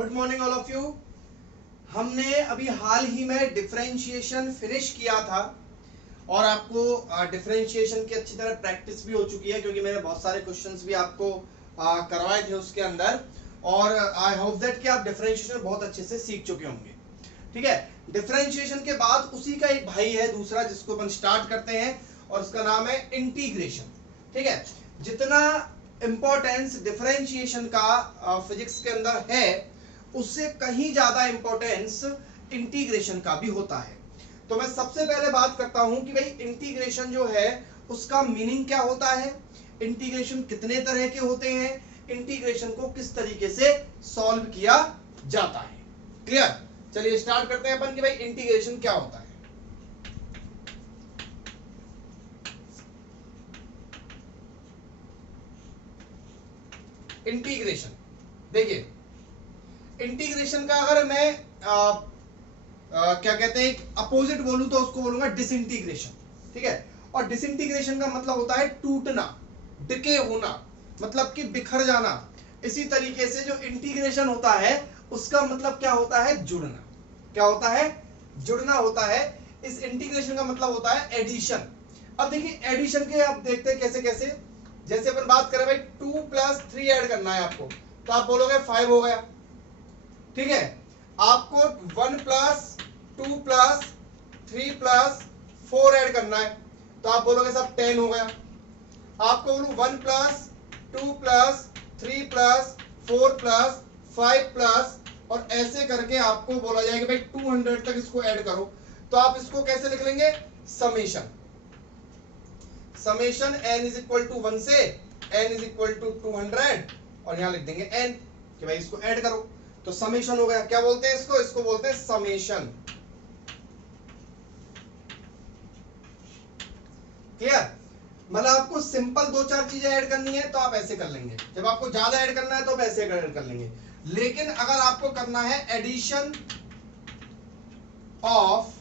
Good morning all of you. हमने अभी हाल ही में डिफरेंशिएशन फिनिश किया था और आपको डिफरेंशिएशन की अच्छी तरह प्रैक्टिस भी हो चुकी है, क्योंकि मैंने बहुत सारे क्वेश्चंस भी आपको करवाए थे उसके अंदर, और आई होप दैट कि आप डिफरेंशिएशन बहुत अच्छे से सीख चुके होंगे। ठीक है, डिफरेंशिएशन के बाद उसी का एक भाई है दूसरा, जिसको अपन स्टार्ट करते हैं, और उसका नाम है इंटीग्रेशन। ठीक है, जितना इंपॉर्टेंस डिफरेंशिएशन का फिजिक्स के अंदर है, उससे कहीं ज्यादा इंपॉर्टेंस इंटीग्रेशन का भी होता है। तो मैं सबसे पहले बात करता हूं कि भाई इंटीग्रेशन जो है उसका मीनिंग क्या होता है, इंटीग्रेशन कितने तरह के होते हैं, इंटीग्रेशन को किस तरीके से सॉल्व किया जाता है। क्लियर? चलिए स्टार्ट करते हैं अपन कि भाई इंटीग्रेशन क्या होता है। इंटीग्रेशन देखिए, इंटीग्रेशन का अगर मैं क्या कहते हैं अपोजिट बोलूं तो उसको बोलूंगा डिसइंटीग्रेशन। ठीक है, और डिसइंटीग्रेशन का मतलब होता है टूटना, डिके होना, मतलब कि बिखर जाना। इसी तरीके से जो इंटीग्रेशन होता है उसका मतलब क्या होता है, जुड़ना। क्या होता है, जुड़ना होता है। इस इंटीग्रेशन का मतलब होता है एडिशन। अब देखिए एडिशन के आप देखते हैं कैसे कैसे, जैसे अपन बात करें भाई 2 + 3 ऐड करना है आपको, तो आप बोलोगे 5 हो गया। ठीक है, आपको 1 + 2 + 3 + 4 ऐड करना है, तो आप बोलोगे सब 10 हो गया। आपको बोलूं 1 + 2 + 3 + 4 + 5 + और ऐसे करके आपको बोला जाएगा भाई 200 तक इसको ऐड करो। तो आप इसको कैसे लिख लेंगे, समेशन n = 1 से n = 200, और यहां लिख देंगे n कि भाई इसको ऐड करो, तो समेशन हो गया। क्या बोलते हैं इसको, इसको बोलते हैं समेशन। क्लियर? मतलब आपको सिंपल 2-4 चीजें ऐड करनी है तो आप ऐसे कर लेंगे, जब आपको ज्यादा ऐड करना है तो आप ऐसे ऐड कर लेंगे। लेकिन अगर आपको करना है एडिशन ऑफ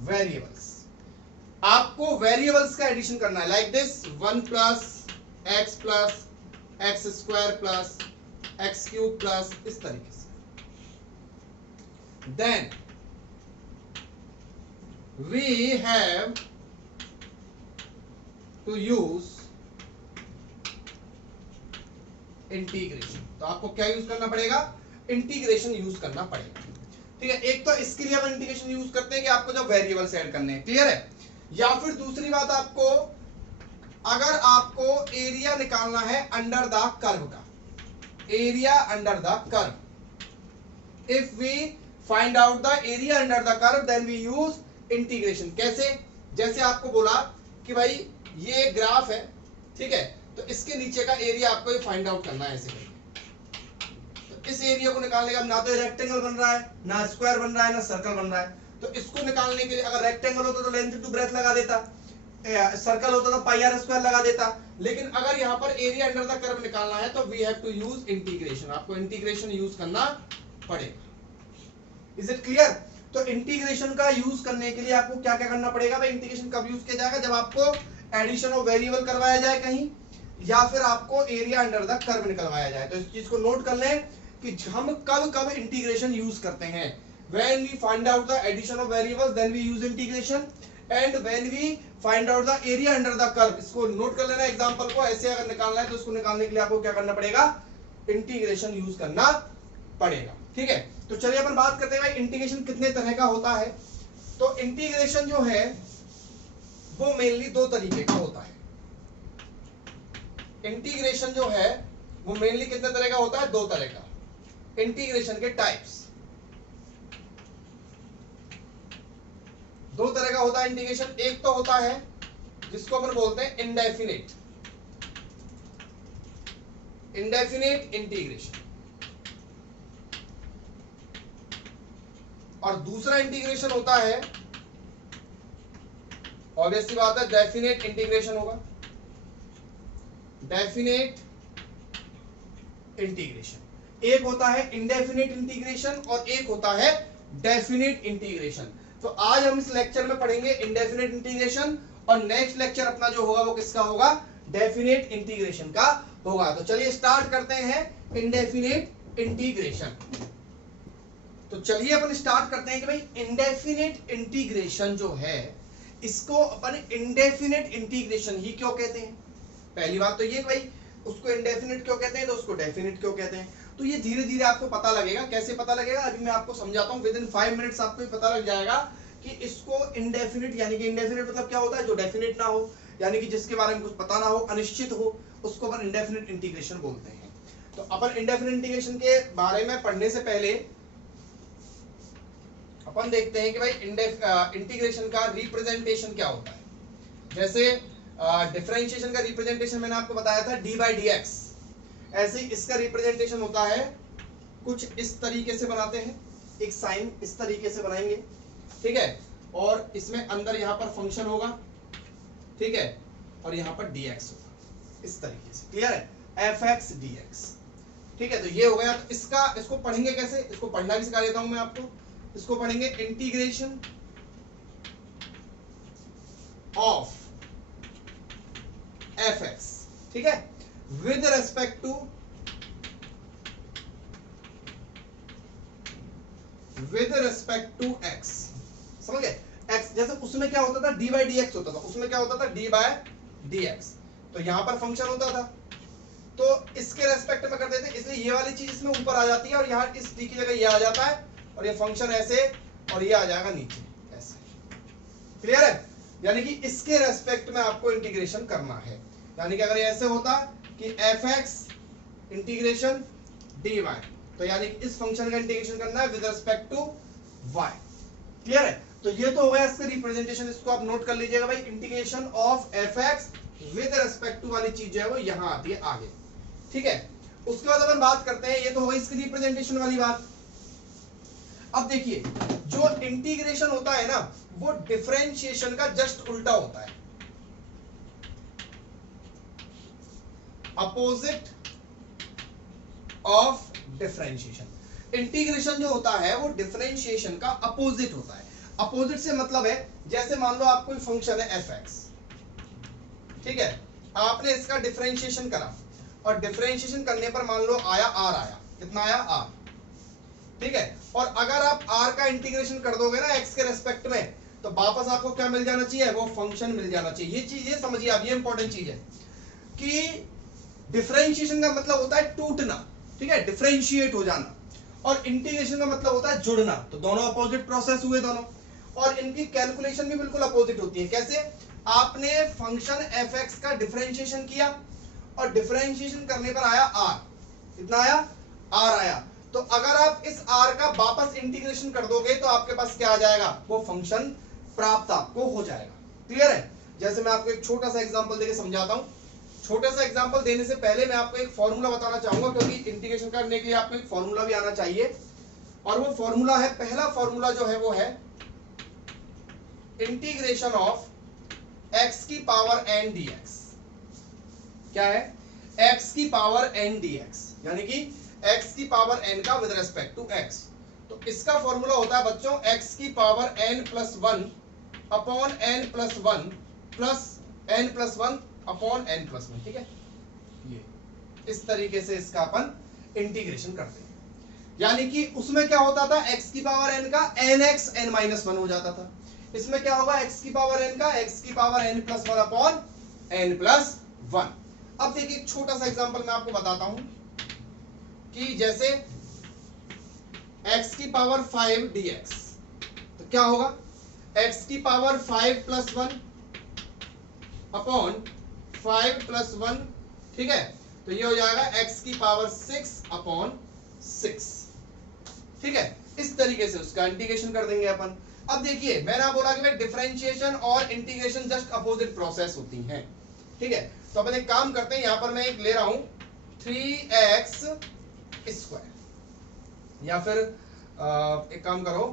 वेरिएबल्स, आपको वेरिएबल्स का एडिशन करना है, like this 1 + x + x² + x³ इस तरीके से, then we have to use integration. तो आपको क्या यूज करना पड़ेगा, इंटीग्रेशन यूज करना पड़ेगा। ठीक है, एक तो इसके लिए हम इंटीग्रेशन यूज करते हैं कि आपको जब वेरिएबल्स ऐड करने हैं, क्लियर है। या फिर दूसरी बात, आपको अगर आपको एरिया निकालना है अंडर द कर्व का, area under the curve, if we find out the area under the curve then we use integration. कैसे? जैसे आपको बोला कि भाई ये ग्राफ है, ठीक है, तो इसके नीचे का एरिया आपको ये फाइंड आउट करना है ऐसे करके। तो इस एरिया को निकालने का, ना तो रेक्टेंगल बन रहा है, ना स्क्वायर बन रहा है, ना सर्कल बन रहा है, तो इसको निकालने के लिए अगर रेक्टेंगल होता तो लेंथ टू ब्रेथ लगा देता, सर्कल होता तो πr² लगा देता। लेकिन अगर यहाँ पर एरिया अंडर द कर्व निकालना है तो we have to use integration, आपको इंटीग्रेशन यूज करना पड़ेगा। Is it clear? तो इंटीग्रेशन का यूज करने के लिए आपको क्या क्या करना पड़ेगा भाई, इंटीग्रेशन कब यूज किया जाएगा, जब आपको एडिशन ऑफ वेरिएबल करवाया जाए कहीं, या फिर आपको एरिया अंडर द कर्व निकलवाया जाए। तो इस चीज को नोट कर लें कि हम कब कब इंटीग्रेशन यूज करते हैं। when we find out the addition of variables then we use integration, and when we find out the area under the curve, इसको नोट कर लेना एग्जांपल को। ऐसे अगर निकालना है तो उसको निकालने के लिए आपको क्या करना पड़ेगा, इंटीग्रेशन यूज करना पड़ेगा। ठीक है, तो चलिए अपन बात करते हैं भाई इंटीग्रेशन कितने तरह का होता है। तो इंटीग्रेशन जो है वो मेनली 2 तरीके का होता है। इंटीग्रेशन जो है वो मेनली कितने तरह का होता है, 2 तरह का। इंटीग्रेशन के टाइप्स 2 तरह का होता है इंटीग्रेशन। एक तो होता है जिसको अपन बोलते हैं इंडेफिनिट, इंडेफिनिट इंटीग्रेशन, और दूसरा इंटीग्रेशन होता है, ऑब्वियस सी बात है, डेफिनेट इंटीग्रेशन होगा, डेफिनेट इंटीग्रेशन। एक होता है इंडेफिनिट इंटीग्रेशन और एक होता है डेफिनेट इंटीग्रेशन। तो आज हम इस लेक्चर में पढ़ेंगे इंडेफिनिट इंटीग्रेशन, और नेक्स्ट लेक्चर अपना जो होगा वो किसका होगा, डेफिनेट इंटीग्रेशन का होगा। तो चलिए स्टार्ट करते हैं इंडेफिनिट इंटीग्रेशन। तो चलिए अपन स्टार्ट करते हैं कि भाई इंडेफिनिट इंटीग्रेशन जो है इसको अपन इंडेफिनिट इंटीग्रेशन ही क्यों कहते हैं। पहली बात तो ये कि भाई उसको इंडेफिनिट क्यों कहते हैं तो उसको डेफिनिट क्यों कहते हैं। तो ये धीरे धीरे आपको पता लगेगा। कैसे पता लगेगा अभी मैं आपको समझाता हूं। विद इन 5 मिनट्स आपको ये पता लग जाएगा कि इसको इंडेफिनिट यानी कि इंडेफिनिट मतलब क्या होता है, जो डेफिनिट ना हो, यानी कि जिसके बारे में कुछ पता ना हो, अनिश्चित हो, उसको अपन इंडेफिनिट इंटीग्रेशन बोलते हैं। तो अपन इंडेफिनिट इंटीग्रेशन के बारे में पढ़ने से पहले अपन देखते हैं कि भाई इंटीग्रेशन का रिप्रेजेंटेशन क्या होता है। जैसे डिफरेंशिएशन का रिप्रेजेंटेशन मैंने आपको बताया था d/dx, ऐसे ही इसका रिप्रेजेंटेशन होता है कुछ इस तरीके से बनाते हैं, एक साइन इस तरीके से बनाएंगे, ठीक है, और इसमें अंदर यहां पर फंक्शन होगा, ठीक है, और यहां पर dx होगा इस तरीके से। क्लियर है, fx dx, ठीक है। तो ये हो गया। तो इसको पढ़ेंगे कैसे, इसको पढ़ना भी सिखा देता हूं मैं आपको। इसको पढ़ेंगे इंटीग्रेशन ऑफ fx, ठीक है, विद रेस्पेक्ट टू x। समझ गए, x जैसे उसमें क्या होता था d/dx होता था, उसमें क्या होता था d/dx, तो यहां पर फंक्शन होता था तो इसके रेस्पेक्ट में कर देते, इसलिए ये वाली चीज इसमें ऊपर आ जाती है और यहाँ इस d की जगह ये आ जाता है और ये फंक्शन ऐसे और ये आ जाएगा नीचे ऐसे। क्लियर है, यानी कि इसके रेस्पेक्ट में आपको इंटीग्रेशन करना है। यानी कि अगर ऐसे होता कि fx इंटीग्रेशन dy, तो यानी कि इस फंक्शन का इंटीग्रेशन करना है with respect to y। Clear है, तो ये तो हो गया इसका रिप्रेजेंटेशन। इसको आप नोट कर लीजिएगा भाई, integration of fx with respect to वाली चीज जो है वो यहां आती है आगे, ठीक है। उसके बाद अपन बात करते हैं, ये तो हो गई इसकी रिप्रेजेंटेशन वाली बात। अब देखिए जो इंटीग्रेशन होता है ना वो डिफरेंशिएशन का जस्ट उल्टा होता है, अपोजिट ऑफ डिफरेंशिएशन। इंटीग्रेशन जो होता है वो डिफरेंशिएशन का अपोजिट होता है। अपोजिट से मतलब है जैसे मान लो आप कोई फंक्शन है fx, ठीक है, आपने इसका डिफरेंशिएशन करा और डिफरेंशिएशन करने पर मान लो आया r, आया कितना आया r, ठीक है, और अगर आप r का इंटीग्रेशन कर दोगे ना x के रेस्पेक्ट में तो वापस आपको क्या मिल जाना चाहिए, वो फंक्शन मिल जाना चाहिए। ये चीज ये समझिए आप, ये इंपॉर्टेंट चीज है कि डिफरेंशिएशन का मतलब होता है टूटना, ठीक है, डिफरेंशिएट हो जाना, और इंटीग्रेशन का मतलब होता है जुड़ना। तो दोनों अपोजिट प्रोसेस हुए दोनों, और इनकी कैलकुलेशन भी बिल्कुल अपोजिट होती है। कैसे, आपने फंक्शन fx का डिफरेंशिएशन किया और डिफरेंशिएशन करने पर आया r, कितना आया r आया, तो अगर आप इस r का वापस इंटीग्रेशन कर दोगे तो आपके पास क्या आ जाएगा, वो फंक्शन प्राप्त आपको हो जाएगा। क्लियर है, जैसे मैं आपको एक छोटा सा एग्जांपल देके समझाता हूं। छोटा सा एग्जांपल देने से पहले मैं आपको एक फॉर्मूला बताना चाहूंगा, क्योंकि इंटीग्रेशन करने के लिए आपको एक फॉर्मूला भी आना चाहिए, और वो फॉर्मूला है, पहला फॉर्मूला जो है वो है इंटीग्रेशन ऑफ x की पावर n dx। क्या है, x की पावर n dx, यानी कि x की पावर n का विद रेस्पेक्ट टू x। तो इसका फॉर्मूला होता है बच्चों x की power n+1 upon n+1 plus n+1 upon n+1, ठीक है। ये इस तरीके से इसका अपन इंटीग्रेशन करते हैं। यानी कि उसमें क्या होता था, x की पावर n का nx n-1 हो जाता था। इसमें क्या होगा, x की पावर n का x की पावर n+1 अपॉन n+1। अब देखिए एक छोटा सा एग्जांपल मैं आपको बताता हूं कि जैसे x की पावर 5 dx, तो क्या होगा, x की पावर 5+1 अपॉन 5+1, ठीक है, तो ये हो जाएगा x की पावर 6 अपॉन 6, ठीक है। इस तरीके से उसका इंटीग्रेशन कर देंगे अपन। अब देखिए मैंने बोला कि भाई डिफरेंशिएशन और इंटीग्रेशन जस्ट अपोजिट प्रोसेस होती हैं, ठीक है। तो अपन एक काम करते हैं, यहां पर मैं एक ले रहा हूं 3x स्क्वायर, या फिर एक काम करो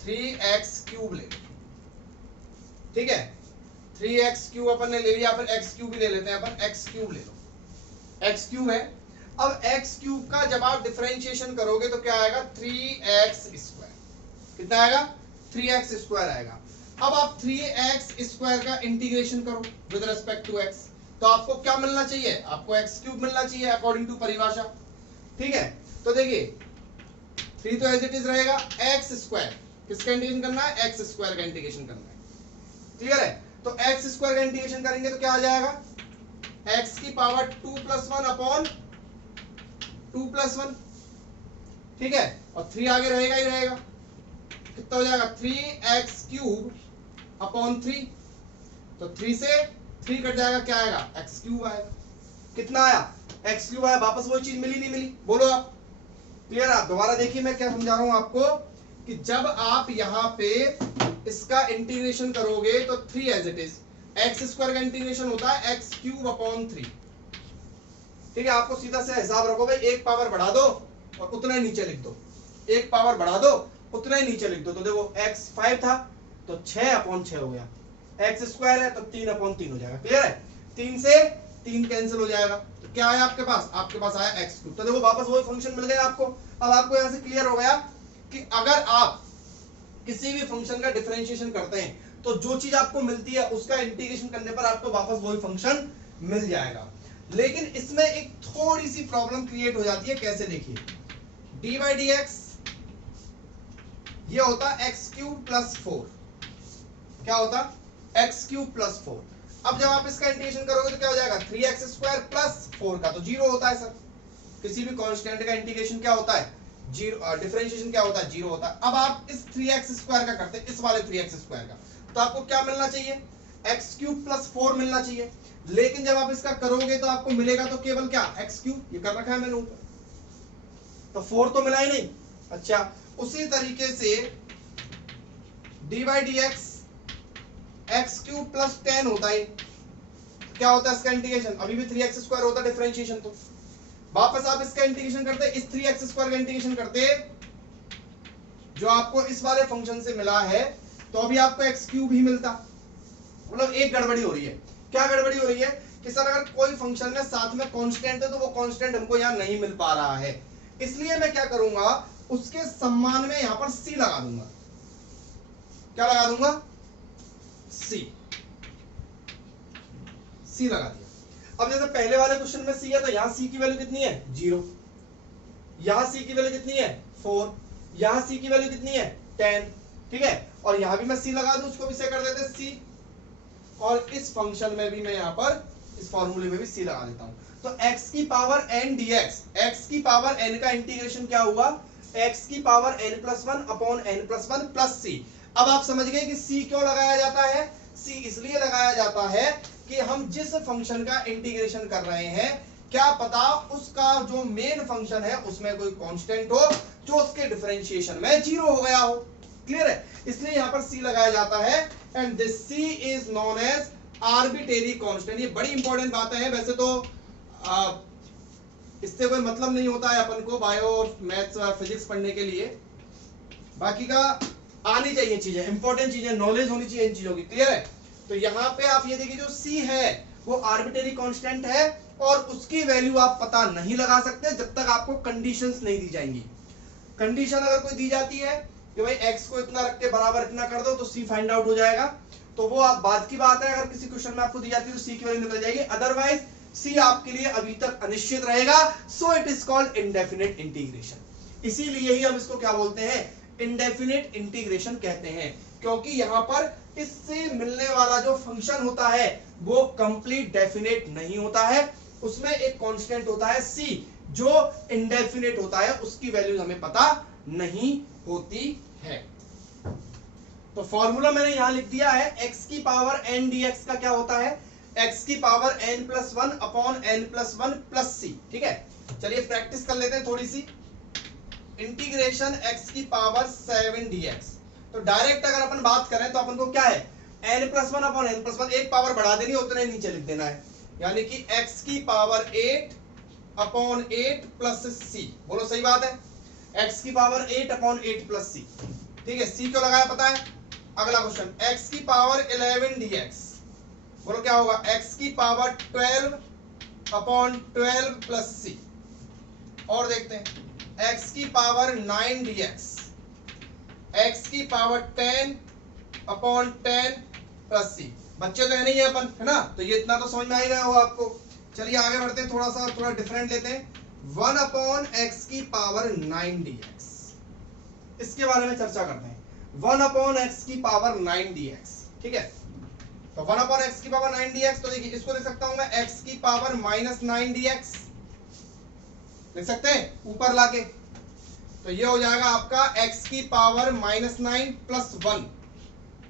3x क्यूब ले, ठीक है, 3x क्यूब अपन ने ले लिया, फिर x क्यूब भी ले लेते हैं अपन, x क्यूब ले लो, x क्यूब है। अब x क्यूब का जब आप डिफरेंशिएशन करोगे तो क्या आएगा, 3x स्क्वायर, कितना आएगा, 3x स्क्वायर आएगा। अब आप 3x स्क्वायर का इंटीग्रेशन करो विद रिस्पेक्ट टू x, तो आपको क्या मिलना चाहिए, आपको एक्स क्यूब मिलना चाहिए अकॉर्डिंग टू परिभाषा। ठीक है, तो देखिए 3 तो एज इट इज रहेगा, एक्स स्क्वायर किसका इंटीग्रेशन करना है, एक्स स्क्वायर का इंटीग्रेशन करना है। क्लियर है, तो एक्स स्क्वायर का इंटीग्रेशन करेंगे तो क्या आ जाएगा, एक्स की पावर 2 प्लस 1 अपॉन 2 प्लस 1। ठीक है, और 3 आगे रहेगा ही रहेगा, कितना हो जाएगा 3x क्यूब अपॉन 3। तो 3 से 3 कट जाएगा, क्या आएगा x क्यूब आएगा। कितना आया, x क्यूब आया। वापस वही चीज मिली नहीं मिली, बोलो आप। क्लियर, आप दोबारा देखिए मैं क्या समझा रहा हूं आपको, कि जब आप यहां पे इसका इंटीग्रेशन करोगे तो 3 as it is, x square का इंटीग्रेशन होता है x क्यूब अपॉन 3। ठीक है, आपको सीधा से हिसाब रखो भाई, एक पावर बढ़ा दो और उतना ही नीचे लिख दो, एक पावर बढ़ा दो उतना ही नीचे लिख दो। तो देखो x 5 था तो 6 अपॉन 6 हो गया, x स्क्वायर है तो 3 अपॉन 3 हो जाएगा। क्लियर है, 3 से 3 कैंसिल हो जाएगा, तो क्या आया आपके पास, आपके पास आया x क्यूब। तो देखो वापस वही फंक्शन मिल गया आपको। अब आपको यहां से क्लियर हो गया कि अगर आप किसी भी फंक्शन का डिफरेंशिएशन करते हैं तो जो चीज आपको मिलती है उसका इंटीग्रेशन करने पर आपको वापस वही फंक्शन मिल जाएगा। लेकिन इसमें एक थोड़ी सी प्रॉब्लम क्रिएट हो जाती है, कैसे देखिए, डी बाई डी एक्स ये होता है एक्स क्यूब प्लस 4, क्या होता एक्स क्यूब प्लस 4। अब जब आप इसका इंटीग्रेशन करोगे तो क्या हो जाएगा 3x स्क्वायर प्लस 4 का तो 0 होता है सर। किसी भी कांस्टेंट का इंटीग्रेशन क्या होता है, जीरो, डिफरेंशिएशन क्या होता है, 0 होता है। अब आप इस 3x स्क्वायर का करते हैं, इस वाले 3x स्क्वायर का, तो आपको क्या मिलना चाहिए, x क्यूब प्लस 4 मिलना चाहिए। लेकिन जब आप इसका करोगे तो आपको मिलेगा तो केवल क्या, x क्यूब, ये कर रखा है मैंने ऊपर, तो 4 तो मिला ही नहीं। अच्छा, उसी तरीके से D by D x x cube plus 10 होता है, क्या होता है इसका इंटीग्रेशन, अभी भी 3x स्क्वायर होता है डिफरेंशिएशन। तो वापस आप इसका इंटीग्रेशन करते, इस 3x स्क्वायर का इंटीग्रेशन करते जो आपको इस वाले फंक्शन से मिला है, तो अभी आपको x क्यूब ही मिलता। मतलब एक गड़बड़ी हो रही है, क्या गड़बड़ी हो रही है कि सर अगर कोई फंक्शन में साथ में कांस्टेंट है तो वो कांस्टेंट हमको यहाँ नहीं मिल पा रहा है, इसलिए मैं क्या करूंगा, उसके सम्मान में यहां पर c लगा दूंगा। क्या लगा दूंगा, c लगा दिया। अब जैसे पहले वाले क्वेश्चन में c है तो यहां c की वैल्यू कितनी है 0, यहां c की वैल्यू कितनी है 4, यहां c की वैल्यू कितनी है 10। ठीक है, और यहां भी मैं c लगा दूं, उसको भी से कर देते c, और इस फंक्शन में भी मैं यहां पर इस फॉर्मूले में भी c लगा देता हूं। तो x की पावर n dx, x की पावर n का इंटीग्रेशन क्या हुआ, x की power n plus 1 upon n plus 1 plus c। अब आप समझ गए कि c क्यों लगाया जाता है, c इसलिए लगाया जाता है कि हम जिस फंक्शन का इंटीग्रेशन कर रहे हैं, क्या पता उसका जो मेन फंक्शन है उसमें कोई कांस्टेंट हो जो उसके डिफरेंशिएशन में 0 हो गया हो। क्लियर है, इसलिए यहां पर c लगाया जाता है, and this c is known as arbitrary constant. ये बड़ी इंपॉर्टेंट बात है, वैसे तो इससे कोई मतलब नहीं होता है अपन को बायो और मैथ्स और फिजिक्स पढ़ने के लिए, बाकी का आनी चाहिए चीजें, इंपॉर्टेंट चीजें, नॉलेज होनी चाहिए इन चीजों की। क्लियर है, तो यहां पे आप ये देखिए जो c है वो आर्बिट्रेरी कांस्टेंट है और उसकी वैल्यू आप पता नहीं लगा सकते जब तक आपको कंडीशंस नहीं दी जाएंगी। कंडीशन अगर कोई दी जाती है कि भाई x को इतना रख के बराबर इतना कर दो तो c फाइंड आउट हो जाएगा, तो वो आप बाद की बात है। अगर किसी क्वेश्चन में आपको दी जाती है तो c की वैल्यू निकल जाएगी, अदरवाइज c आपके लिए अभी तक अनिश्चित रहेगा। So it is called indefinite integration. इसीलिए ही हम इसको क्या बोलते हैं, इंडेफिनिट इंटीग्रेशन कहते हैं, क्योंकि यहां पर इससे मिलने वाला जो फंक्शन होता है वो कंप्लीट डेफिनेट नहीं होता है, उसमें एक कांस्टेंट होता है c जो इंडेफिनिट होता है, उसकी वैल्यू हमें पता नहीं होती है। तो फॉर्मूला मैंने यहां लिख दिया है, x की पावर n dx का क्या होता है, x की power n plus 1 upon n plus 1 plus c। ठीक है, चलिए प्रैक्टिस कर लेते हैं थोड़ी सी। इंटीग्रेशन x की पावर 7 dx, तो डायरेक्ट अगर अपन बात करें तो अपन को क्या है, n plus 1 upon n plus 1, एक पावर बढ़ा देनी है उतने नीचे लिख देना है, यानी कि x की पावर 8 अपॉन 8 प्लस c। बोलो सही बात है, x की पावर 8 अपॉन 8 प्लस c। ठीक है, c क्यों लगाया पता है। अगला क्वेश्चन, x की पावर 11 dx, बोलो क्या होगा, x की पावर 12 अपॉन 12 प्लस c। और देखते हैं, x की पावर 9 dx, x की पावर 10 अपॉन 10 प्लस c। बच्चे तो है नहीं है अपन, है ना, तो ये इतना तो समझ में आ ही गया होगा आपको। चलिए आगे बढ़ते हैं, थोड़ा डिफरेंट लेते हैं। 1/x की पावर 9 dx, इसके बारे में चर्चा करते हैं। 1/x की पावर 9 dx, ठीक है। तो 1/x की पावर 9 dx, तो देखिए इसको लिख सकता हूं मैं x की पावर -9 dx, लिख सकते हैं ऊपर लाके। तो ये हो जाएगा आपका x की power -9 plus 1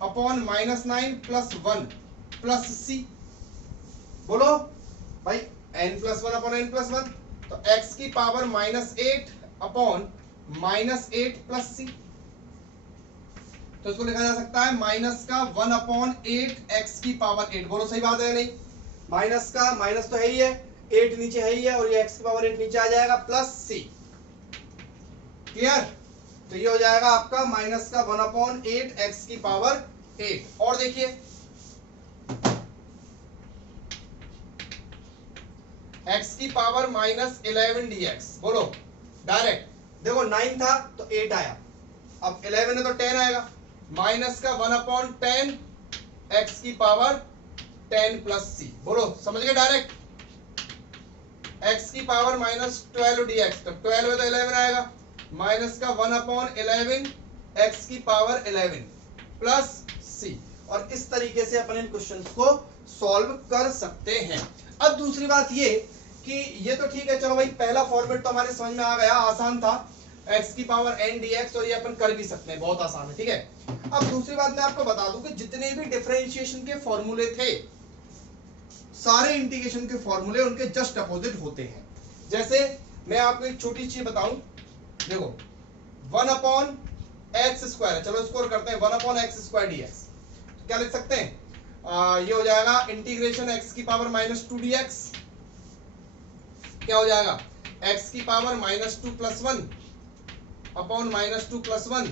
upon -9 plus 1 plus c। बोलो भाई n+1 अपॉन n+1, तो x की पावर -8 अपॉन -8 प्लस c। तो इसको लिखा जा सकता है माइनस का 1/8 x की पावर 8। बोलो सही बात है नहीं? माइनस का माइनस तो है ही है, 8 नीचे है ही है, और ये x की पावर 8 नीचे आ जाएगा प्लस c। क्लियर? तो ये हो जाएगा आपका माइनस का 1/8 x की पावर 8। और देखिए x की पावर -11 dx। बोलो डायरेक्ट देखो, 9 था तो 8 आया, अब 11 है तो 10 आएगा, माइनस का 1/10 x की पावर 10 प्लस c। बोलो समझ गए डायरेक्ट। x की पावर -12 dx, तो 12 है तो 11 आएगा, माइनस का 1/11 x की पावर 11 प्लस c। और इस तरीके से अपन इन क्वेश्चंस को सॉल्व कर सकते हैं। अब दूसरी बात ये कि ये तो ठीक है, चलो भाई पहला फॉर्मेट तो हमारे समझ में आ गया, आसान था, x की पावर n dx, और ये अपन कर भी सकते हैं, बहुत आसान है, ठीक है। अब दूसरी बात मैं आपको बता दूं कि जितने भी डिफरेंशिएशन के फॉर्मूले थे, सारे इंटीग्रेशन के फॉर्मूले उनके जस्ट अपोजिट होते हैं। जैसे मैं आपको एक छोटी चीज बताऊं, देखो 1/x² है, चलो स्कोर करते हैं, 1/x² dx, तो क्या लिख सकते हैं, ये हो जाएगा इंटीग्रेशन x की पावर -2 dx, क्या हो जाएगा x की power -2 plus 1 upon -2 plus 1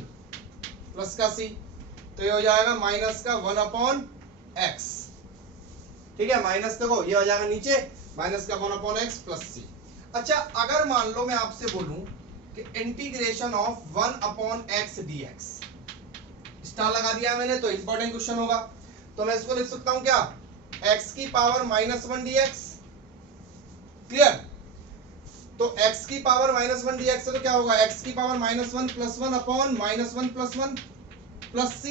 plus का c। तो ये हो जाएगा माइनस का 1/x, ठीक है, माइनस देखो ये हो जाएगा नीचे, माइनस का 1/x प्लस c। अच्छा, अगर मान लो मैं आपसे बोलूं कि integration of 1/x dx, star लगा दिया मैंने तो इंपॉर्टेंट क्वेश्चन होगा, तो मैं इसको लिख सकता हूं क्या, x की पावर -1 dx। क्लियर? तो x की पावर -1 dx है तो क्या होगा, x की power -1 plus 1 upon -1 plus 1 plus c।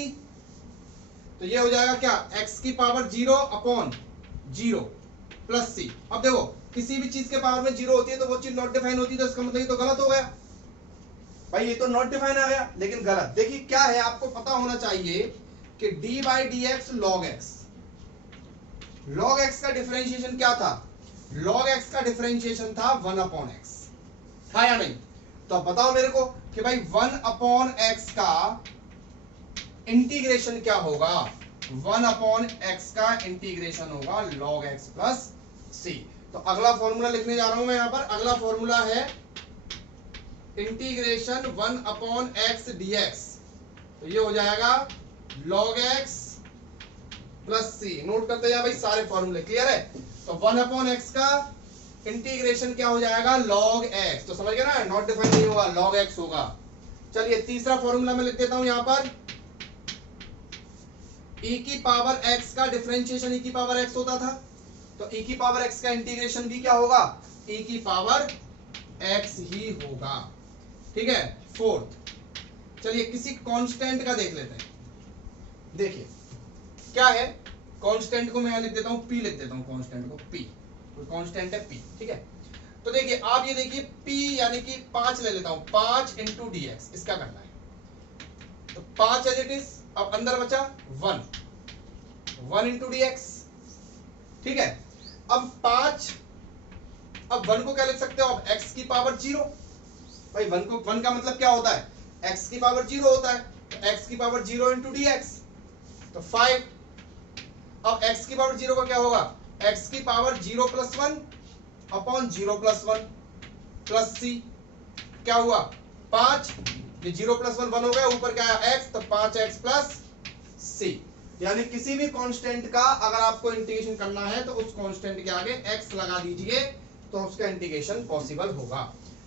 तो ये हो जाएगा क्या, x की पावर 0 अपॉन 0 प्लस c। अब देखो किसी भी चीज के पावर में 0 होती है तो वो चीज नॉट डिफाइन होती है, तो इसका मतलब ये तो गलत हो गया भाई, ये तो नॉट डिफाइन आ गया, लेकिन गलत। देखिए क्या है, आपको पता होना चाहिए कि d/dx log x, log x का डिफरेंशिएशन क्या था, log x का डिफरेंशिएशन था 1/x, था या नहीं? तो अब बताओ मेरे को कि भाई 1/x का इंटीग्रेशन क्या होगा, 1/x का इंटीग्रेशन होगा log x प्लस c। तो अगला फॉर्मूला लिखने जा रहा हूं मैं यहां पर, अगला फॉर्मूला है इंटीग्रेशन 1/x dx, तो ये हो जाएगा log x plus c। Note करते जा भाई सारे फॉर्मूले, क्लियर है? तो 1/x का इंटीग्रेशन क्या हो जाएगा, log x, तो समझ गए ना, नॉट डिफाइन नहीं होगा, log x होगा। चलिए तीसरा फॉर्मूला मैं लिख देता हूं यहां पर, e की पावर x का डिफरेंशिएशन e की पावर x होता था, तो e की पावर x का इंटीग्रेशन भी क्या होगा, e की पावर x ही होगा, ठीक है। फोर्थ, चलिए किसी कांस्टेंट का देख लेते हैं। देखिए क्या है, कांस्टेंट को मैं यहां लिख देता हूं p, लिख देता हूं कांस्टेंट को p, कोई कांस्टेंट है p, ठीक है। तो देखिए आप ये देखिए p यानी कि 5 ले लेता हूं, 5 इंटू dx, इसका करना है, तो 5 एज इट इज, अब अंदर बचा 1 इंटू dx, ठीक है। अब 5, अब 1 को क्या लिख सकते हो, अब x की पावर 0, भाई 1 का मतलब क्या होता है, x की पावर 0 होता है, तो x की पावर 0 इंटू dx, तो 5। अब x की पावर 0 का क्या होगा, x की power 0 plus 1 upon 0 plus 1 plus c। क्या हुआ 5, ये 0 प्लस 1 1 हो गया, ऊपर क्या आया x, तो 5x प्लस c। यानी किसी भी कांस्टेंट का अगर आपको इंटीग्रेशन करना है तो उस कांस्टेंट के आगे x लगा दीजिए, तो उसका इंटीग्रेशन पॉसिबल होगा।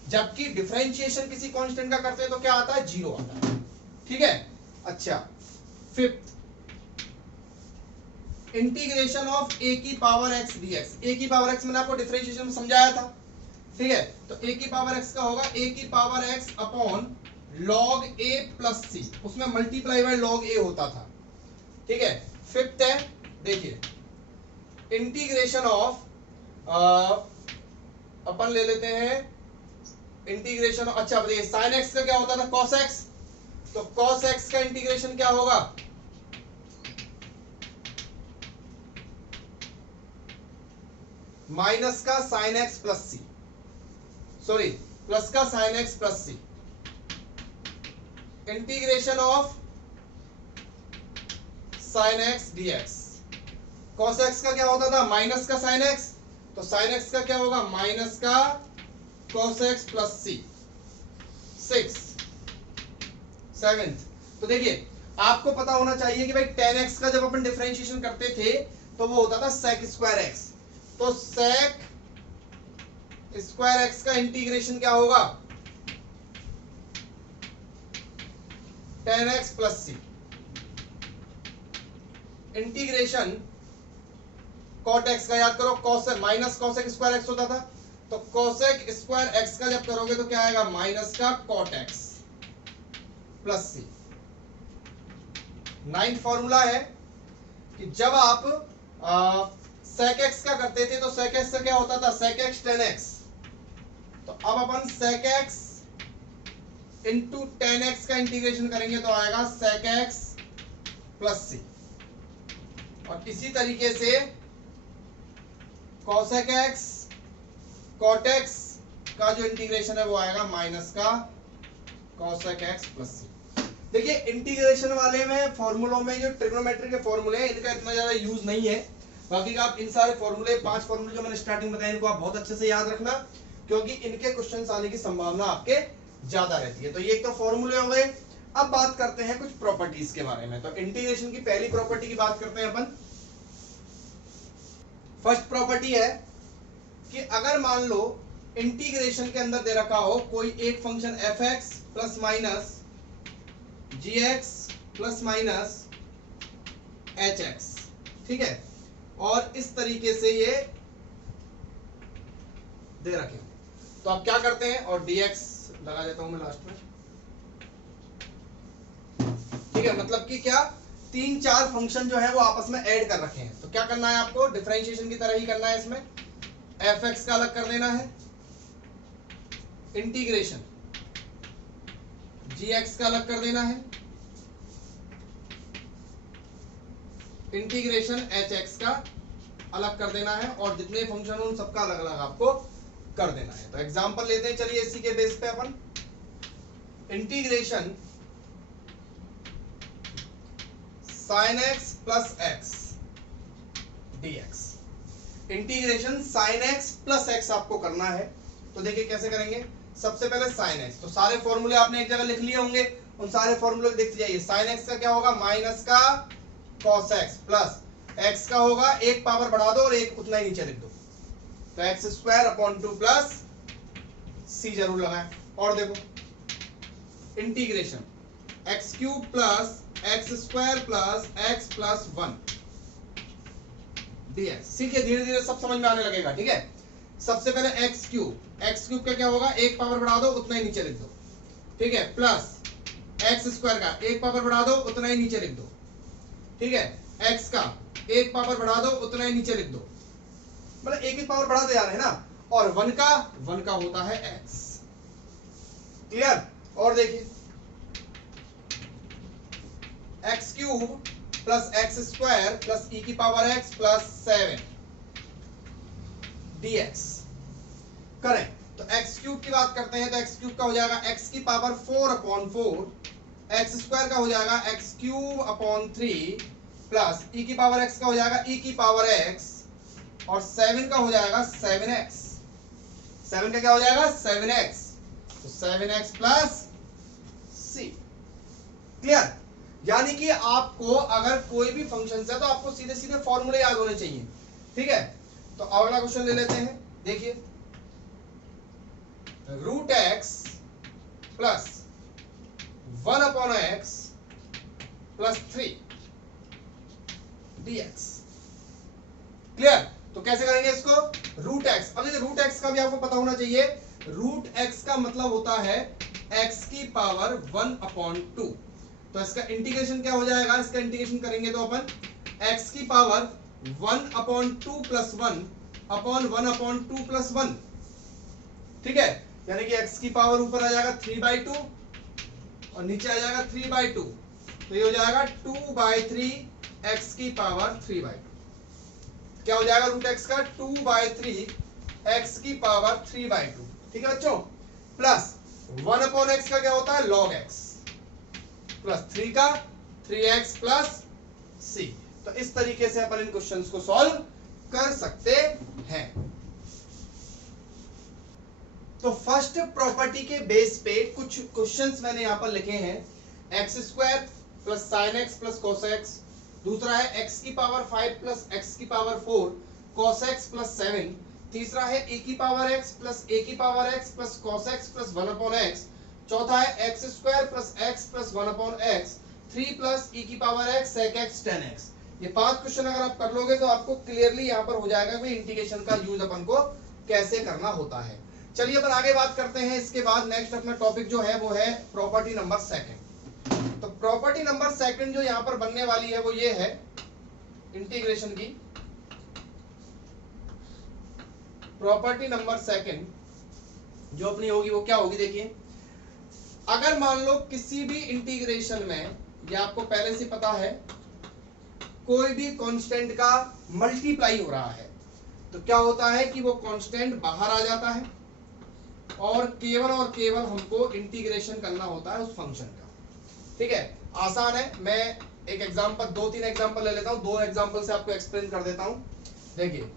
जबकि डिफरेंशिएशन किसी कांस्टेंट का करते हैं तो क्या आता है, 0 आता है, ठीक है। अच्छा फिफ्थ, इंटीग्रेशन ऑफ ए की पावर एक्स डीएक्स। ए की पावर एक्स मैंने आपको डिफरेंशिएशन में समझाया था, ठीक है। तो ए की पावर एक्स का होगा ए की पावर एक्स अपॉन लॉग ए प्लस सी, उसमें मल्टीप्लाई बाय लॉग ए होता था, ठीक है। फिफ्थ है, देखिए इंटीग्रेशन ऑफ अपन ले लेते हैं इंटीग्रेशन, अच्छा बताइए साइन एक्स का क्या होता था, कॉस एक्स। तो कॉस एक्स का इंटीग्रेशन क्या होगा, माइनस का sine x plus c, sorry plus का sine x plus c. Integration of sine x dx, cos x का क्या होता था, माइनस का साइन एक्स, तो साइन एक्स का क्या होगा, माइनस का कॉस एक्स प्लस सी। 6 7th, तो देखिए आपको पता होना चाहिए कि भाई tan x का जब अपन डिफरेंशिएशन करते थे तो वो होता था sec स्क्वायर x, तो sec स्क्वायर x का इंटीग्रेशन क्या होगा, tan x plus c. Integration cot x का याद करो, cos minus cosec square x होता था, तो cosec स्क्वायर x का जब करोगे तो क्या आएगा, माइनस का cot x प्लस सी। 9th फॉर्मूला है कि जब आप sec x का करते थे तो sec x का क्या होता था, sec x tan x, तो अब अपन sec x into tan x का इंटीग्रेशन करेंगे तो आएगा sec x प्लस सी। और इसी तरीके से cosec x cot x का जो इंटीग्रेशन है वो आएगा माइनस का cosec x प्लस सी। देखिए इंटीग्रेशन वाले में फॉर्मूलों में जो ट्रिग्नोमेट्री के फॉर्मूले हैं इनका इतना ज्यादा यूज नहीं है, बाकी का आप इन सारे फॉर्मूले 5 फॉर्मूले जो मैंने स्टार्टिंग बताया इनको आप बहुत अच्छे से याद रखना, क्योंकि इनके क्वेश्चंस आने की संभावना आपके ज्यादा रहती है। तो ये एक तो फॉर्मूले हो गए। अब बात करते हैं कुछ प्रॉपर्टीज के बारे में। तो इंटीग्रेशन की पहली प्रॉपर्टी की बात करते हैं अपन। फर्स्ट प्रॉपर्टी है कि अगर मान लो इंटीग्रेशन के अंदर दे रखा हो कोई एक function f x plus minus g x plus minus h x, ठीक है, और इस तरीके से ये दे रखे, तो आप क्या करते हैं, और dx लगा देता हूं मैं लास्ट में, ठीक है। मतलब कि क्या 3-4 फंक्शन जो है वो आपस में ऐड कर रखे हैं, तो क्या करना है आपको, डिफरेंशिएशन की तरह ही करना है। इसमें एफ एक्स का अलग कर देना है, इंटीग्रेशन जी एक्स का अलग कर देना है, इंटीग्रेशन एच एक्स का अलग कर देना है, और जितने फंक्शन हो उन सबका अलग अलग आपको कर देना है। तो एग्जांपल लेते हैं, चलिए इसी के बेस पे अपन integration sine x plus x dx. Integration sine x plus x आपको करना है, तो देखिए कैसे करेंगे। सबसे पहले साइन एक्स, तो सारे फॉर्मूले आपने एक जगह लिख लिए होंगे, उन सारे फॉर्मूले देखते जाइए। साइन एक्स का क्या होगा, माइनस का cos x प्लस x का होगा एक पावर बढ़ा दो और एक उतना ही नीचे लिख दो, तो एक्स स्क्वायर अपॉन 2 प्लस सी जरूर लगाएं। और देखो integration x cube plus x square plus x plus 1 dx। सीखिए धीरे धीरे सब समझ में आने लगेगा, ठीक है। सबसे पहले एक्स क्यूब का क्या होगा, एक पावर बढ़ा दो उतना ही नीचे लिख दो, ठीक है, प्लस एक्स स्क्वायर का एक पावर बढ़ा दो उतना ही नीचे लिख दो, ठीक है, x का एक पावर बढ़ा दो उतना ही नीचे लिख दो, मतलब एक पावर बढ़ा दे जा रहे हैं ना, और 1 का होता है x, क्लियर। और देखिए x cube plus x square plus e की पावर x प्लस 7 dx करें। तो एक्स क्यूब की बात करते हैं, तो एक्स क्यूब का हो जाएगा x की पावर 4 अपॉन 4, एक्स स्क्वायर का हो जाएगा x cube upon 3 plus e की पावर x का हो जाएगा ई की पावर x, और 7 का हो जाएगा 7x। 7 का क्या हो जाएगा, 7x, तो 7x प्लस c, क्लियर। यानी कि आपको अगर कोई भी फंक्शन है तो आपको सीधे सीधे फॉर्मूले याद होने चाहिए, ठीक है। तो अगला क्वेश्चन ले लेते हैं, देखिए root x plus 1 upon x plus 3 dx। Clear? तो कैसे करेंगे इसको? Root x. अब देखिए रूट एक्स का भी आपको पता होना चाहिए, रूट एक्स का मतलब होता है एक्स की पावर 1/2। तो इसका इंटीग्रेशन क्या हो जाएगा? इसका इंटीग्रेशन करेंगे तो अपन एक्स की पावर 1/2 प्लस 1/1/2 प्लस 1, ठीक है, यानी कि x की पावर ऊपर आ जाएगा 3/2 और नीचे आ जाएगा 3/2, तो ये हो जाएगा 2/3 x की पावर 3/2। क्या हो जाएगा रूट एक्स का? 2/3 x की पावर 3/2, ठीक है बच्चों, प्लस 1/x का क्या होता है? log x, प्लस 3 का 3x प्लस c। तो इस तरीके से अपन इन क्वेश्चंस को सॉल्व कर सकते हैं। तो फर्स्ट प्रॉपर्टी के बेस पे कुछ क्वेश्चंस मैंने यहां पर लिखे हैं, x² plus sign x plus cos x, दूसरा है x की पावर 5 प्लस x की पावर 4 cos x प्लस 7, तीसरा है a की पावर x प्लस a की power x plus cos x plus 1/x, चौथा है x² plus x plus 1/x, 3 plus e की power x sec x tan x। ये 5 question अगर आप कर लोगे तो आपको क्लियरली यहाँ पर हो जाएगा कि इंटीग्रेशन का यूज अपन को कैसे करना होता है। चलिए अपन आगे बात करते हैं। इसके बाद नेक्स्ट अपना टॉपिक जो है वो है प्रॉपर्टी नंबर सेकंड। तो प्रॉपर्टी नंबर सेकंड जो यहाँ पर बनने वाली है वो ये है इंटीग्रेशन की। प्रॉपर्टी नंबर सेकंड जो अपनी होगी वो क्या होगी? देखिए, अगर मान लो किसी भी इंटीग्रेशन में, ये आपको पहले से पता है, कोई भी कांस्टेंट का मल्टीप्लाई हो रहा है तो क्या होता है कि वो कांस्टेंट बाहर आ जाता है और केवल हमको इंटीग्रेशन करना होता है उस फंक्शन का, ठीक है। आसान है, मैं एक एग्जांपल, 2-3 एग्जांपल ले लेता हूं, 2 एग्जांपल से आपको एक्सप्लेन कर देता हूं। देखिए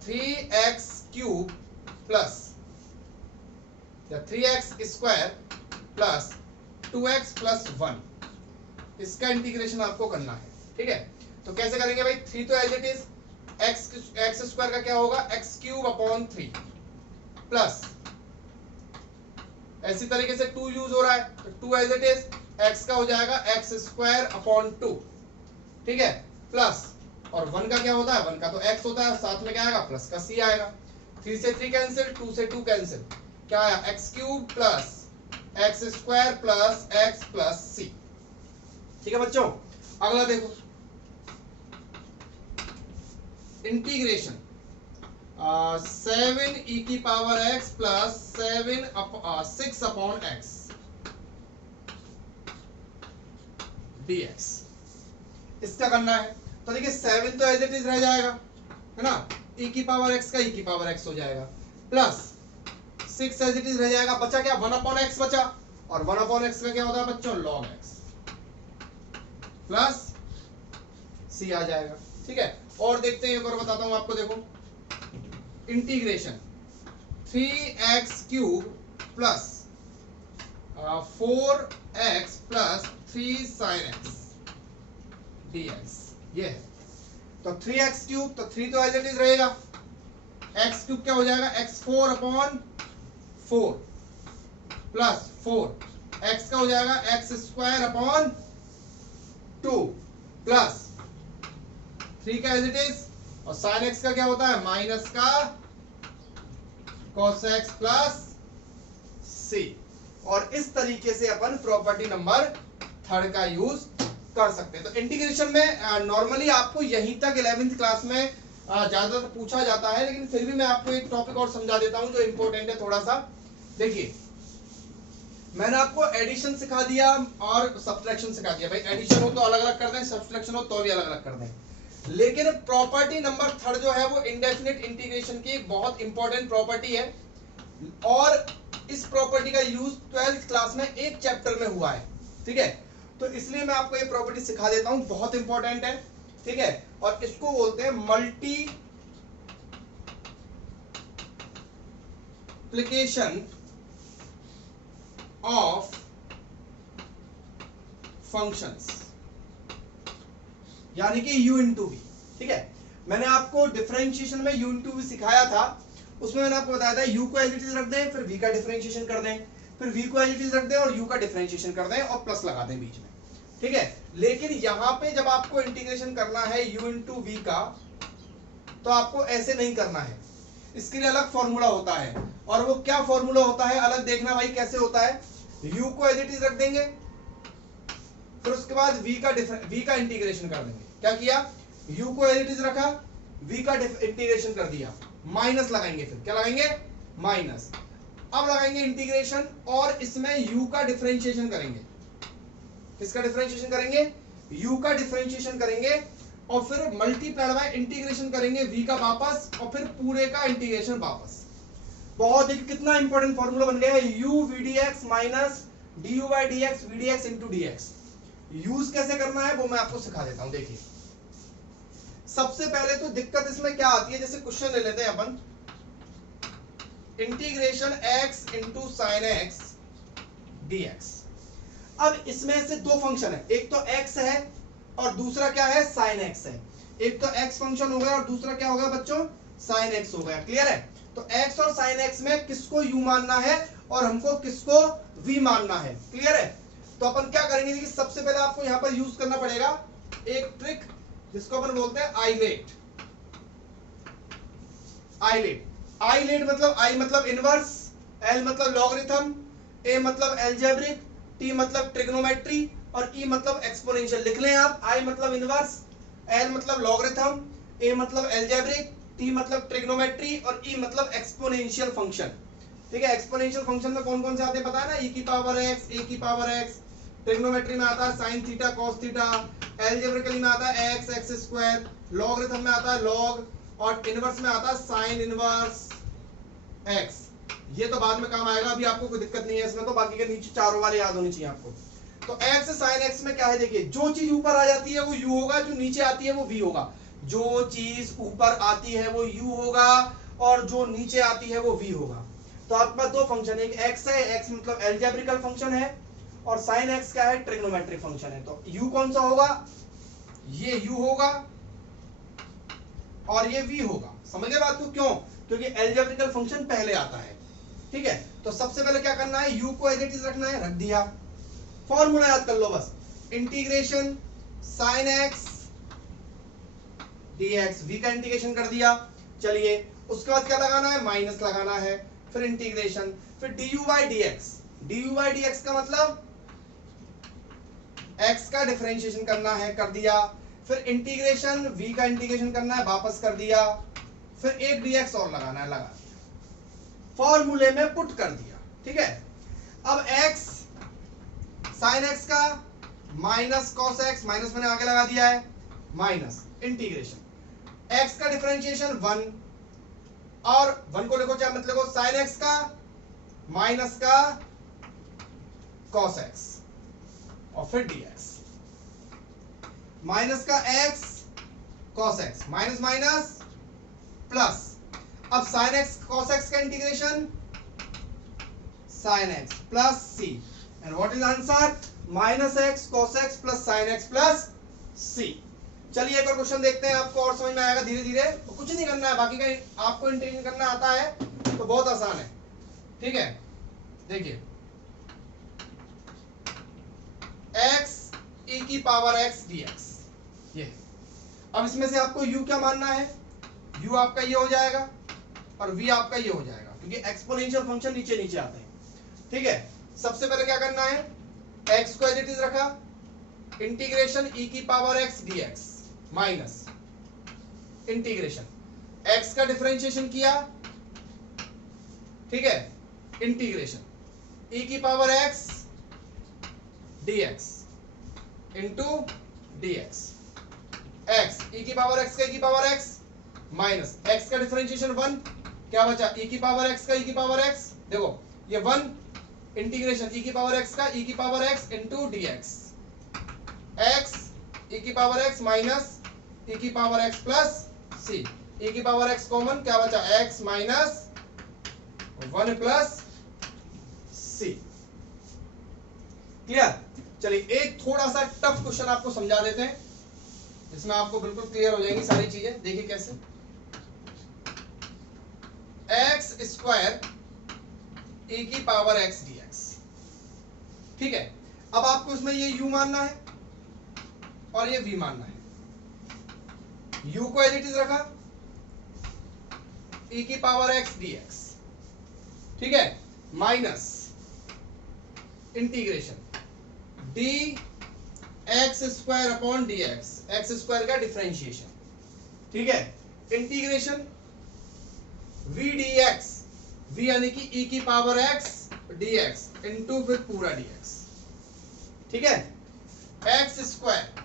3x³ प्लस या 3x² प्लस 2x प्लस 1, इसका इंटीग्रेशन आपको करना है, ठीक है। तो कैसे करेंगे भाई? 3 तो एज इट इज, x² का क्या होगा? x³ प्लस, ऐसी तरीके से 2 यूज हो रहा है तो 2 एज इट इज, x का हो जाएगा x²/2, ठीक है, प्लस, और 1 का क्या होता है? 1 का तो x होता है, साथ में क्या आएगा? प्लस का c आएगा। 3 से 3 कैंसिल, 2 से 2 कैंसिल, क्या आया? x³ plus x² plus x plus c, ठीक है बच्चों। अगला देखो, इंटीग्रेशन 7e की power x plus 6/x dx, इसका करना है। तो देखिए 7 तो एज इट इज रह जाएगा, है ना, e की पावर x का e की पावर x हो जाएगा, प्लस 6 एज इट इज रह जाएगा, बचा क्या? 1/x बचा, और 1/x का क्या होता है बच्चों? log x प्लस c आ जाएगा, ठीक है। और देखते हैं, एक और बताता हूं आपको, देखो integration 3x³ plus 4x plus 3 sin x dx, ये है। तो 3x³ तो 3 तो एज इट इज रहेगा, x³ क्या हो जाएगा? x4/4 प्लस 4, x का हो जाएगा x²/2 प्लस 3 का एज इट इज, और sin x का क्या होता है? माइनस का cos x प्लस c। और इस तरीके से अपन प्रॉपर्टी नंबर 3 का यूज कर सकते हैं। तो इंटीग्रेशन में नॉर्मली आपको यहीं तक 11th क्लास में ज्यादातर पूछा जाता है, लेकिन फिर भी मैं आपको एक टॉपिक और समझा देता हूं जो इंपॉर्टेंट है थोड़ा सा। देखिए, मैंने आपको एडिशन सिखा दिया और सब्ट्रैक्शन सिखा दिया। भाई एडिशन हो तो अलग अलग कर दें, सब्ट्रैक्शन हो तो भी अलग अलग कर दें, लेकिन प्रॉपर्टी नंबर 3 जो है वो इंडेफिनिट इंटीग्रेशन की एक बहुत इंपॉर्टेंट प्रॉपर्टी है, और इस प्रॉपर्टी का यूज 12th क्लास में एक चैप्टर में हुआ है, ठीक है। तो इसलिए मैं आपको ये प्रॉपर्टी सिखा देता हूं, बहुत इंपॉर्टेंट है, ठीक है। और इसको बोलते हैं मल्टीप्लिकेशन ऑफ फंक्शंस, यानी कि u इंटू v, ठीक है। मैंने आपको डिफरेंशिएशन में u इंटू v सिखाया था, उसमें मैंने आपको बताया था u को एज इट इज रख दें, फिर v का डिफरेंशिएशन कर दें, फिर v को एज इट इज रख दें और u का डिफरेंशिएशन कर दें और प्लस लगा दें बीच में, ठीक है। लेकिन यहां पे जब आपको इंटीग्रेशन करना है u इंटू v का, तो आपको ऐसे नहीं करना है, इसके लिए अलग फॉर्मूला होता है। और वो क्या फॉर्मूला होता है अलग देखना भाई कैसे होता है। u को एज इट इज रख देंगे, फिर उसके बाद v का इंटीग्रेशन कर देंगे। क्या किया, u को एज इट इज रखा, v का इंटीग्रेशन कर दिया, माइनस लगाएंगे, फिर क्या लगाएंगे, माइनस। अब लगाएंगे इंटीग्रेशन और इसमें u का डिफरेंशिएशन करेंगे। किसका डिफरेंशिएशन करेंगे, u का डिफरेंशिएशन करेंगे और फिर मल्टीप्लाइड बाय इंटीग्रेशन करेंगे v का वापस और फिर पूरे का इंटीग्रेशन वापस। बहुत ही कितना इंपॉर्टेंट फॉर्मूला बन गया है, u vdx minus du by dx vdx into dx। Use कैसे करना है वो मैं आपको सिखा देता हूं। देखिए सबसे पहले तो दिक्कत इसमें क्या आती है, जैसे क्वेश्चन ले लेते हैं अपन, integration x into sine x dx। अब इसमें से दो फंक्शन है, एक तो x है और दूसरा क्या है, साइन x है। एक तो x फंक्शन हो गया और दूसरा क्या होगा बच्चों, साइन x हो गया। क्लियर है, तो x और साइन x में किसको u मानना है और हमको किसको v मानना है। क्लियर है, तो अपन क्या करेंगे कि सबसे पहले आपको यहां पर यूज करना पड़ेगा एक ट्रिक जिसको अपन बोलते हैं आइलेट। आइलेट मतलब आई मतलब इनवर्स, एल मतलब लॉगरिथम, ए मतलब एल्जेब्रिक, टी मतलब ट्रिग्नोमेट्री और ई मतलब एक्सपोनेंशियल। लिख लें आप, आई मतलब इनवर्स, एल मतलब लॉगरिथम, ए मतलब एल्जेब्रिक, टी मतलब ट्रिग्नोमेट्री और ई मतलब एक्सपोनेंशियल फंक्शन। ठीक है, एक्सपोनेंशियल फंक्शन में कौन कौन से आते हैं पता है ना, ई की पावर एक्स, ए की पावर एक्स, ट्रिग्नोमेट्री में आता है sine theta cos theta, algebraically में आता है एक्स एक्स स्क्वायर, लॉगरिथम में आता है लॉग और इनवर्स में आता है साइन इनवर्स एक्स। ये तो बाद में काम आएगा, अभी आपको कोई दिक्कत नहीं है इसमें, तो बाकी के नीचे चारों वाले याद होनी चाहिए आपको। तो एक्स साइन एक्स में क्या है, देखिए जो चीज ऊपर आ जाती है वो u होगा, जो नीचे आती है वो v होगा। जो चीज ऊपर आती है वो u होगा और जो नीचे आती है वो v होगा। तो आपके पास दो फंक्शन है, एक x है, x मतलब एल्जेब्रिकल फंक्शन है और sin x क्या है, ट्रिग्नोमेट्रिक फंक्शन है। तो u कौन सा होगा, ये u होगा और ये v होगा। समझ गए बात को, क्यों, क्योंकि एल्जेब्रिकल फंक्शन पहले आता है। ठीक है, तो सबसे पहले क्या करना है, u को एज इट इज रखना है, रख दिया। फॉर्मूला याद कर लो बस, integration sin x dx, v का इंटीग्रेशन कर दिया। चलिए उसके बाद क्या लगाना है, माइनस लगाना है, फिर इंटीग्रेशन, फिर du by dx। du by dx का मतलब x का डिफरेंशिएशन करना है, कर दिया। फिर इंटीग्रेशन v का इंटीग्रेशन करना है, वापस कर दिया। फिर एक dx और लगाना है, लगा दिया, फॉर्मूले में पुट कर दिया। ठीक है, अब x साइन x का माइनस कॉस x, माइनस मैंने आगे लगा दिया है, माइनस इंटीग्रेशन x का डिफरेंशिएशन 1 और 1 को लिखो चाहे मत लिखो, साइन x का माइनस का cos x और फिर dx, माइनस का x cos x, minus minus plus. अब sin x cos x का integration sin x plus c and what is answer, minus x cos x plus sin x plus c। चलिए एक और question देखते हैं, आपको और समझ में आएगा धीरे धीरे। तो कुछ नहीं करना है, बाकी का आपको इंटीग्रेशन करना आता है तो बहुत आसान है। ठीक है, देखिए x e की पावर x dx, ये। अब इसमें से आपको u क्या मानना है, u आपका ये हो जाएगा और v आपका ये हो जाएगा, क्योंकि एक्सपोनेंशियल फंक्शन नीचे नीचे आते हैं। ठीक है, सबसे पहले क्या करना है, x को एज इट इज रखा, इंटीग्रेशन e की power x dx minus integration x का डिफरेंशिएशन किया। ठीक है, इंटीग्रेशन e की power x dx into dx, x e की पावर x का e की पावर x माइनस x का डिफरेंशिएशन 1, क्या बचा, e की पावर x का e की पावर x, देखो ये 1 इंटीग्रेशन e की पावर x का e की power x into dx, x e की पावर x माइनस e की power x plus c, e की पावर x कॉमन, क्या बचा, x minus 1 plus c। Clear, चलिए एक थोड़ा सा टफ क्वेश्चन आपको समझा देते हैं, इसमें आपको बिल्कुल क्लियर हो जाएंगी सारी चीजें। देखिए कैसे, x स्क्वायर e की पावर x dx। ठीक है, अब आपको इसमें ये u मानना है और ये v मानना है। u को एज इट इज रखा, ई की पावर एक्स dx, ठीक है, minus integration D x square upon D x square का डिफरेंशिएशन, ठीक है, इंटीग्रेशन v dx, v यानी कि e की पावर x dx इंटू फिर पूरा dx, ठीक है, एक्स स्क्वायर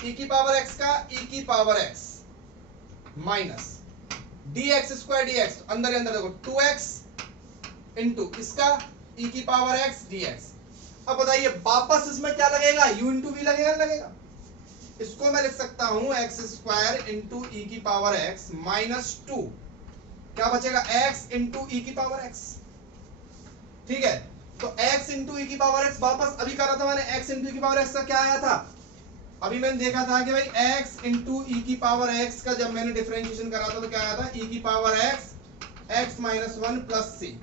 e की पावर x का e की power x minus dx square dx, अंदर अंदर देखो 2x इंटू इसका e की पावर x dx। अब बताइए वापस इसमें क्या लगेगा, u इंटू वी लगेगा, लगेगा। इसको मैं लिख सकता हूं एक्स स्क्वायर इंटू ई की पावर x माइनस 2, क्या बचेगा x इंटू ई की पावर x, ठीक है। तो x इंटू ई की पावर x वापस अभी करा था मैंने, x इंटू ई की पावर x का क्या आया था, अभी मैंने देखा था कि भाई x इंटू ई की पावर x का जब मैंने डिफरेंशिएशन करा था तो क्या आया था, e की पावर x माइनस 1 प्लस सी।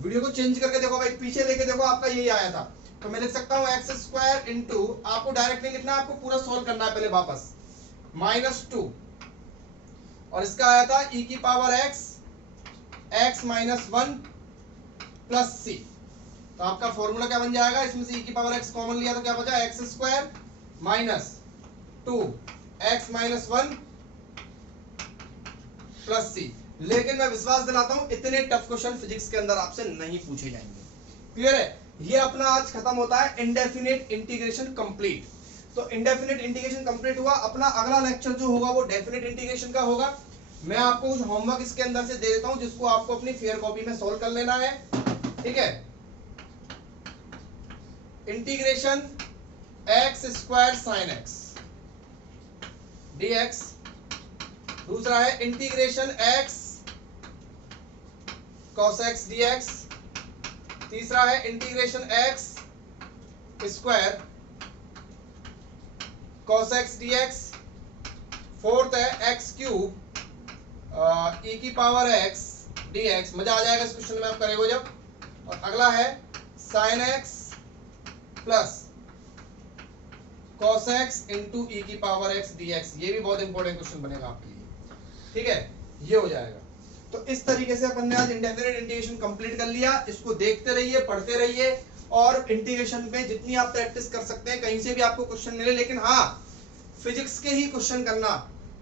वीडियो को चेंज करके देखो भाई, पीछे लेके देखो, आपका यही आया था। तो मैं लिख सकता हूं एक्स स्क्वायर इंटू, आपको डायरेक्ट नहीं लिखना, आपको पूरा सोल्व करना है पहले वापस, माइनस 2 और इसका आया था e की पावर x माइनस 1 प्लस सी। तो आपका फॉर्मूला क्या बन जाएगा, इसमें से e की पावर x कॉमन लिया तो क्या बचा, x square minus 2 x minus 1 plus c. लेकिन मैं विश्वास दिलाता हूं इतने टफ क्वेश्चन फिजिक्स के अंदर आपसे नहीं पूछे जाएंगे, क्लियर है। ये अपना आज खत्म होता है इंडेफिनिट इंटीग्रेशन कंप्लीट। तो इंडेफिनिट इंटीग्रेशन कंप्लीट हुआ, अपना अगला लेक्चर जो होगा वो डेफिनिट इंटीग्रेशन का होगा। मैं आपको कुछ होमवर्क इसके अंदर से दे देता हूं जिसको आपको अपनी फेयर कॉपी में सॉल्व कर लेना है, ठीक है। Integration x square sine x dx, दूसरा है integration x cos x dx, तीसरा है integration x square cos x dx, fourth है x क्यूब e की पावर x dx। मजा आ जाएगा इस क्वेश्चन में आप करेंगे जब। और अगला है sin x plus cos x into e की पावर x dx। ये भी बहुत इंपॉर्टेंट क्वेश्चन बनेगा आपके लिए, ठीक है, ये हो जाएगा। तो इस तरीके से अपन ने आज इंडेफिनिट इंटीग्रेशन कंप्लीट कर लिया। इसको देखते रहिए, पढ़ते रहिए, और इंटीग्रेशन में जितनी आप प्रैक्टिस कर सकते हैं, कहीं से भी आपको क्वेश्चन मिले, लेकिन हाँ फिजिक्स के ही क्वेश्चन करना,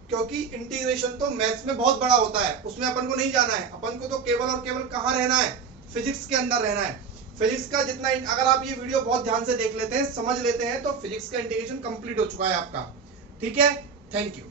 क्योंकि इंटीग्रेशन तो मैथ्स में बहुत बड़ा होता है, उसमें अपन को नहीं जाना है। अपन को तो केवल और केवल कहाँ रहना है, फिजिक्स के अंदर रहना है। फिजिक्स का जितना, अगर आप ये वीडियो बहुत ध्यान से देख लेते हैं, समझ लेते हैं, तो फिजिक्स का इंटीग्रेशन कंप्लीट हो चुका है आपका, ठीक है। Thank you.